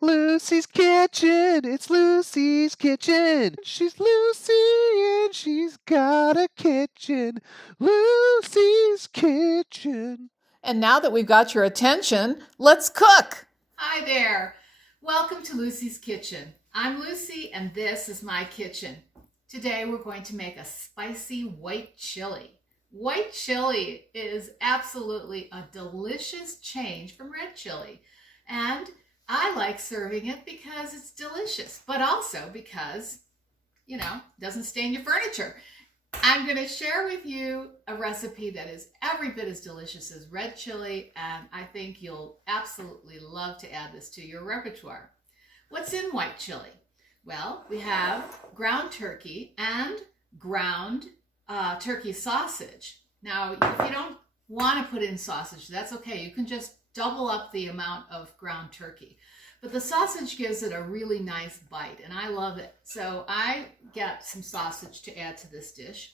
Lucy's Kitchen, it's Lucy's Kitchen. She's Lucy and she's got a kitchen. Lucy's Kitchen. And now that we've got your attention, let's cook. Hi there. Welcome to Lucy's Kitchen. I'm Lucy and this is my kitchen. Today we're going to make a spicy white chili. White chili is absolutely a delicious change from red chili. And I like serving it because it's delicious, but also because, it doesn't stain your furniture. I'm going to share with you a recipe that is every bit as delicious as red chili, and I think you'll absolutely love to add this to your repertoire. What's in white chili? Well, we have ground turkey and ground turkey sausage. Now, if you don't want to put in sausage, that's okay. You can just double up the amount of ground turkey. But the sausage gives it a really nice bite, and I love it. So I get some sausage to add to this dish.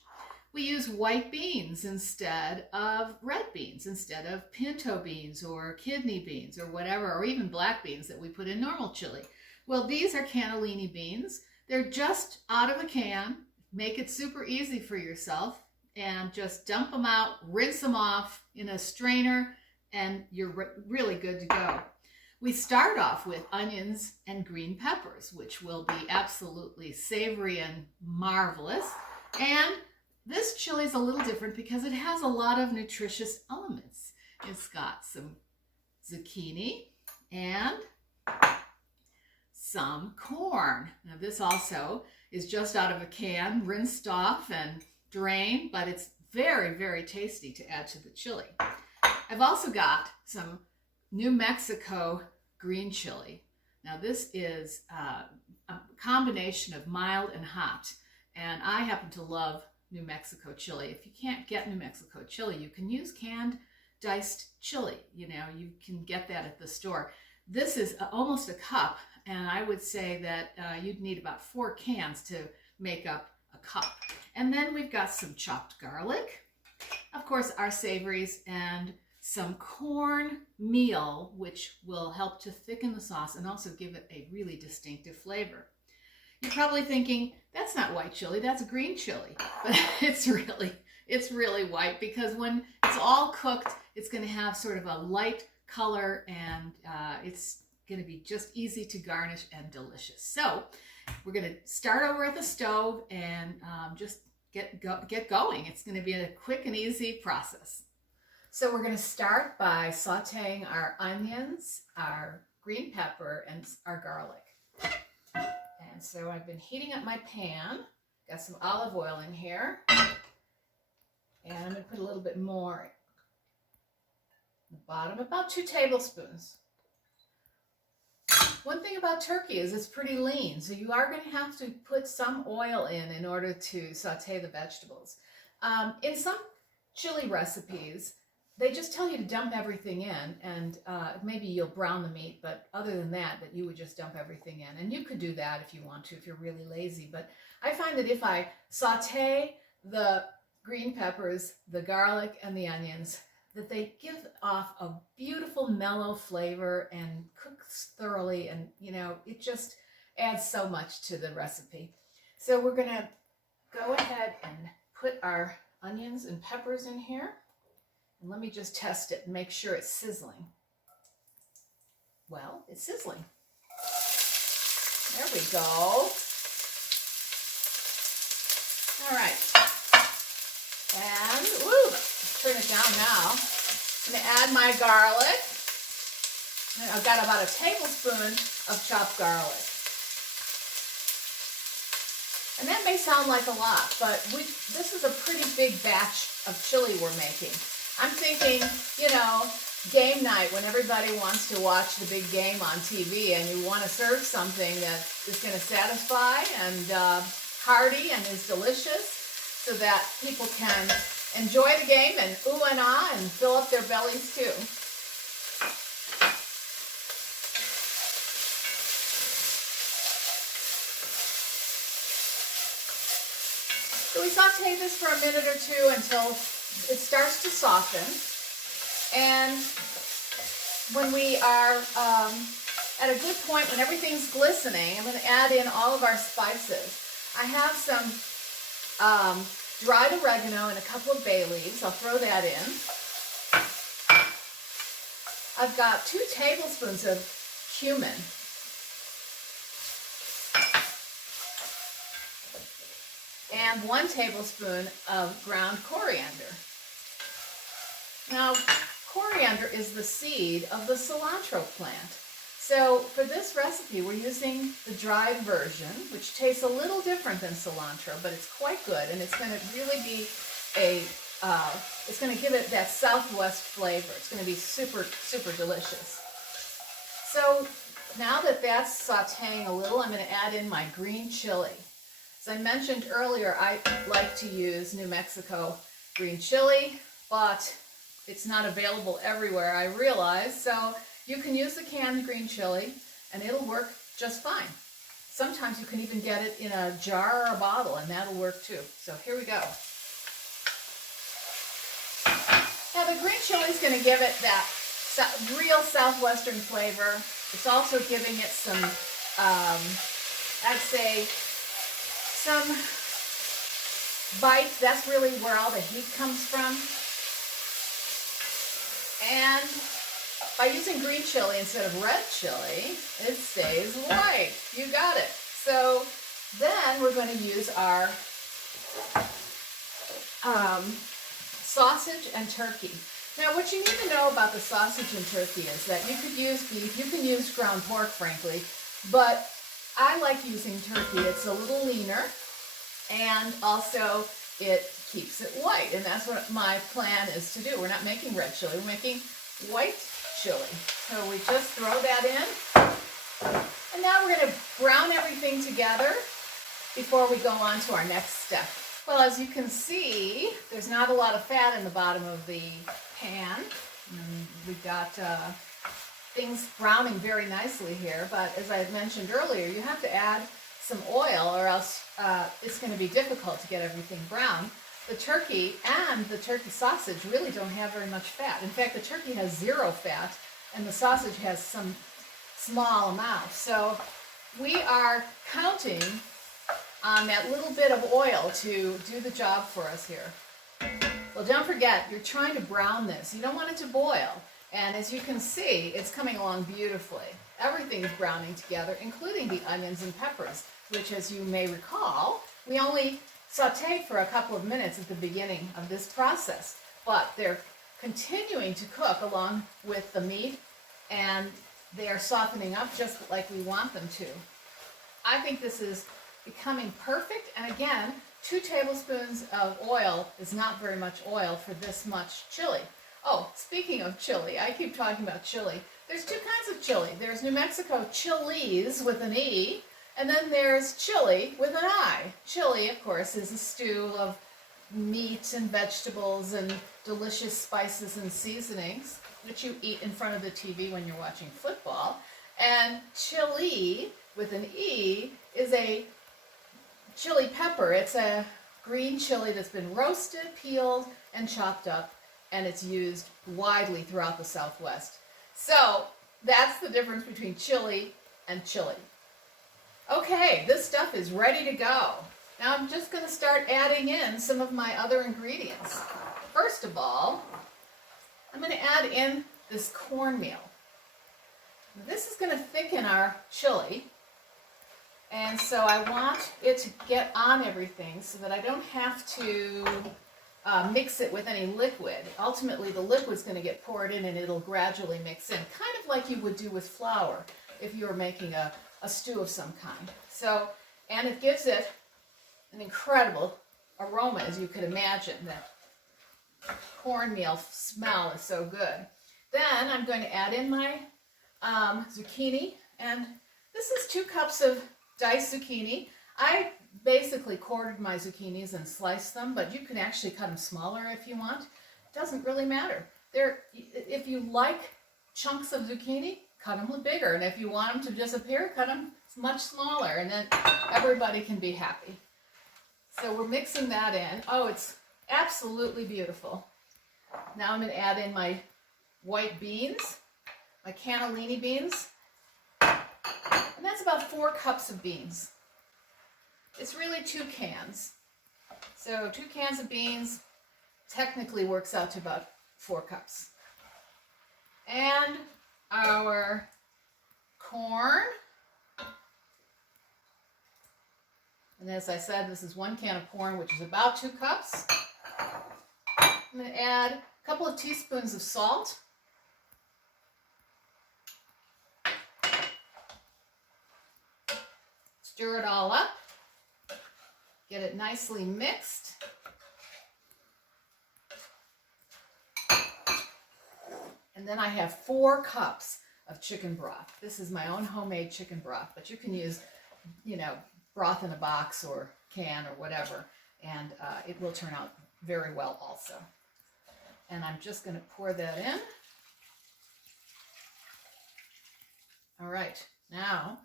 We use white beans instead of red beans, instead of pinto beans or kidney beans or whatever, or even black beans that we put in normal chili. Well, these are cannellini beans. They're just out of a can. Make it super easy for yourself and just dump them out, rinse them off in a strainer, and you're really good to go. We start off with onions and green peppers, which will be absolutely savory and marvelous. And this chili is a little different because it has a lot of nutritious elements. It's got some zucchini and some corn. Now this also is just out of a can, rinsed off and drained, but it's very, very tasty to add to the chili. I've also got some New Mexico green chili. Now this is a combination of mild and hot, and I happen to love New Mexico chili. If you can't get New Mexico chili, you can use canned diced chili. You can get that at the store. This is almost a cup, and I would say that you'd need about 4 cans to make up a cup. And then we've got some chopped garlic, of course our savories, and some corn meal, which will help to thicken the sauce and also give it a really distinctive flavor. You're probably thinking, that's not white chili, that's green chili. But it's really white, because when it's all cooked, it's going to have sort of a light color, and it's going to be just easy to garnish and delicious. So we're going to start over at the stove and just get going. It's going to be a quick and easy process. So we're going to start by sauteing our onions, our green pepper, and our garlic. And so I've been heating up my pan. Got some olive oil in here. And I'm going to put a little bit more at the bottom, about 2 tablespoons. One thing about turkey is it's pretty lean, so you are going to have to put some oil in order to saute the vegetables. In some chili recipes, they just tell you to dump everything in, and maybe you'll brown the meat, but other than that you would just dump everything in. And you could do that if you want to, if you're really lazy. But I find that if I saute the green peppers, the garlic, and the onions, that they give off a beautiful mellow flavor and cooks thoroughly, and it just adds so much to the recipe. So we're going to go ahead and put our onions and peppers in here. And let me just test it and make sure it's sizzling. Well, it's sizzling. There we go. All right. And, turn it down now. I'm going to add my garlic. I've got about 1 tablespoon of chopped garlic. And that may sound like a lot, but this is a pretty big batch of chili we're making. I'm thinking, game night when everybody wants to watch the big game on TV, and you want to serve something that is going to satisfy and hearty and is delicious, so that people can enjoy the game and ooh and ah and fill up their bellies too. So we saute this for a minute or 2 until it starts to soften. And when we are at a good point when everything's glistening, I'm going to add in all of our spices. I have some dried oregano and a couple of bay leaves. I'll throw that in. I've got 2 tablespoons of cumin. And 1 tablespoon of ground coriander. Now, coriander is the seed of the cilantro plant. So for this recipe, we're using the dried version, which tastes a little different than cilantro, but it's quite good, and it's going to really be it's going to give it that Southwest flavor. It's going to be super, super delicious. So now that that's sauteing a little, I'm going to add in my green chili. As I mentioned earlier, I like to use New Mexico green chili, but it's not available everywhere, I realize. So you can use the canned green chili, and it'll work just fine. Sometimes you can even get it in a jar or a bottle, and that'll work too. So here we go. Now the green chili is going to give it that real Southwestern flavor. It's also giving it some, I'd say, some bite. That's really where all the heat comes from. And by using green chili instead of red chili, it stays white. You got it. So then we're going to use our sausage and turkey. Now what you need to know about the sausage and turkey is that you could use beef, you can use ground pork, frankly, but I like using turkey. It's a little leaner, and also it keeps it white, and that's what my plan is to do. We're not making red chili, we're making white chili. So we just throw that in, and now we're going to brown everything together before we go on to our next step. Well, as you can see, there's not a lot of fat in the bottom of the pan. And we've got things browning very nicely here, but as I mentioned earlier, you have to add some oil or else it's going to be difficult to get everything brown. The turkey and the turkey sausage really don't have very much fat. In fact, the turkey has 0 fat and the sausage has some small amount. So we are counting on that little bit of oil to do the job for us here. Well, don't forget, you're trying to brown this. You don't want it to boil. And as you can see, it's coming along beautifully. Everything is browning together, including the onions and peppers, which, as you may recall, we only sauteed for a couple of minutes at the beginning of this process. But they're continuing to cook along with the meat, and they are softening up just like we want them to. I think this is becoming perfect, and again, 2 tablespoons of oil is not very much oil for this much chili. Oh, speaking of chili, I keep talking about chili. There's 2 kinds of chili. There's New Mexico chilies with an E, and then there's chili with an I. Chili, of course, is a stew of meat and vegetables and delicious spices and seasonings, which you eat in front of the TV when you're watching football. And chili with an E is a chili pepper. It's a green chili that's been roasted, peeled, and chopped up, and it's used widely throughout the Southwest. So that's the difference between chili and chili. Okay, this stuff is ready to go. Now I'm just going to start adding in some of my other ingredients. First of all, I'm going to add in this cornmeal. This is going to thicken our chili. And so I want it to get on everything so that I don't have to mix it with any liquid. Ultimately, the liquid's going to get poured in and it'll gradually mix in, kind of like you would do with flour if you were making a stew of some kind. So, and it gives it an incredible aroma, as you could imagine. That cornmeal smell is so good. Then I'm going to add in my zucchini, and this is 2 cups of diced zucchini. I basically quartered my zucchinis and sliced them, but you can actually cut them smaller if you want. It doesn't really matter. If you like chunks of zucchini, cut them bigger, and if you want them to disappear, cut them much smaller, and then everybody can be happy. So we're mixing that in. Oh, it's absolutely beautiful. Now I'm going to add in my white beans, my cannellini beans. that's about 4 cups of beans. It's really 2 cans. So 2 cans of beans technically works out to about 4 cups. And our corn. And as I said, this is 1 can of corn, which is about 2 cups. I'm going to add a couple of teaspoons of salt. Stir it all up. Get it nicely mixed. And then I have 4 cups of chicken broth. This is my own homemade chicken broth, but you can use, broth in a box or can or whatever, and it will turn out very well also. And I'm just going to pour that in. All right, now,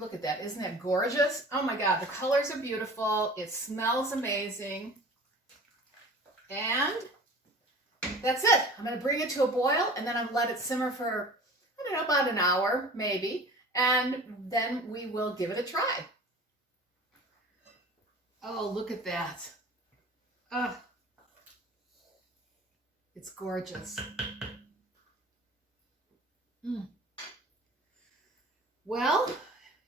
look at that. Isn't that gorgeous? Oh my God, the colors are beautiful. It smells amazing. And that's it. I'm going to bring it to a boil, and then I'm going to let it simmer for, I don't know, about an hour, maybe. And then we will give it a try. Oh, look at that. Oh, it's gorgeous. Well,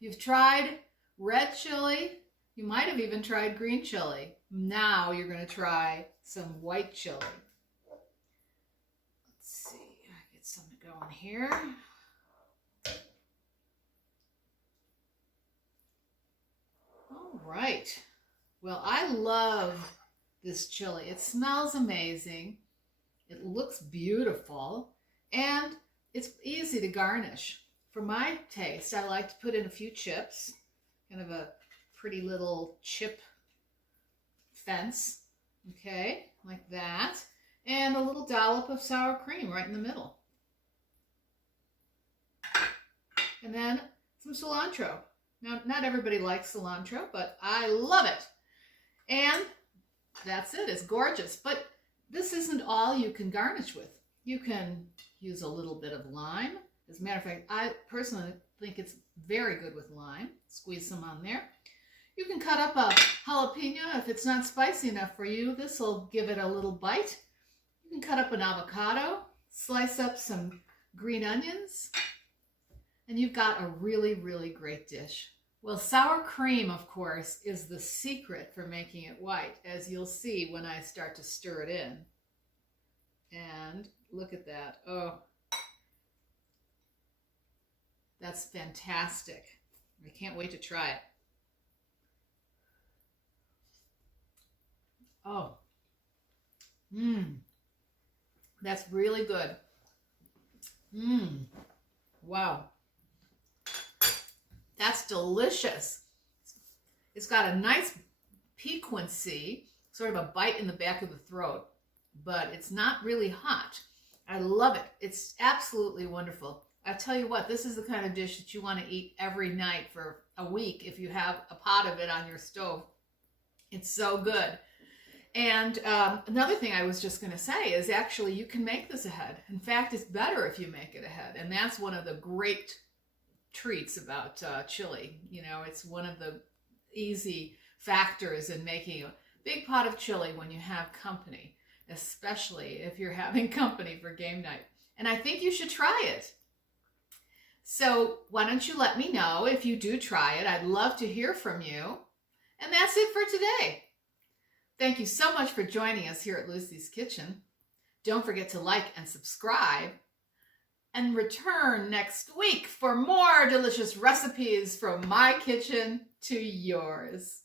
you've tried red chili. You might have even tried green chili. Now you're going to try some white chili. Let's see. Get some going here. All right. Well, I love this chili. It smells amazing. It looks beautiful. And it's easy to garnish. For my taste, I like to put in a few chips. Kind of a pretty little chip fence. Okay, like that. And a little dollop of sour cream right in the middle. And then some cilantro. Now, not everybody likes cilantro, but I love it. And that's it. It's gorgeous. But this isn't all you can garnish with. You can use a little bit of lime. As a matter of fact, I personally think it's very good with lime. Squeeze some on there. You can cut up a jalapeno if it's not spicy enough for you. This will give it a little bite. You can cut up an avocado, slice up some green onions, and you've got a really, really great dish. Well, sour cream, of course, is the secret for making it white, as you'll see when I start to stir it in. And look at that. Oh, that's fantastic. I can't wait to try it. Oh, that's really good. Wow. That's delicious. It's got a nice piquancy, sort of a bite in the back of the throat, but it's not really hot. I love it. It's absolutely wonderful. I tell you what, this is the kind of dish that you want to eat every night for a week if you have a pot of it on your stove. It's so good. And another thing I was just going to say is actually you can make this ahead. In fact, it's better if you make it ahead. And that's one of the great treats about chili. You know, it's one of the easy factors in making a big pot of chili when you have company, especially if you're having company for game night. And I think you should try it. So why don't you let me know if you do try it? I'd love to hear from you. And that's it for today. Thank you so much for joining us here at Lucy's Kitchen. Don't forget to like and subscribe. And return next week for more delicious recipes from my kitchen to yours.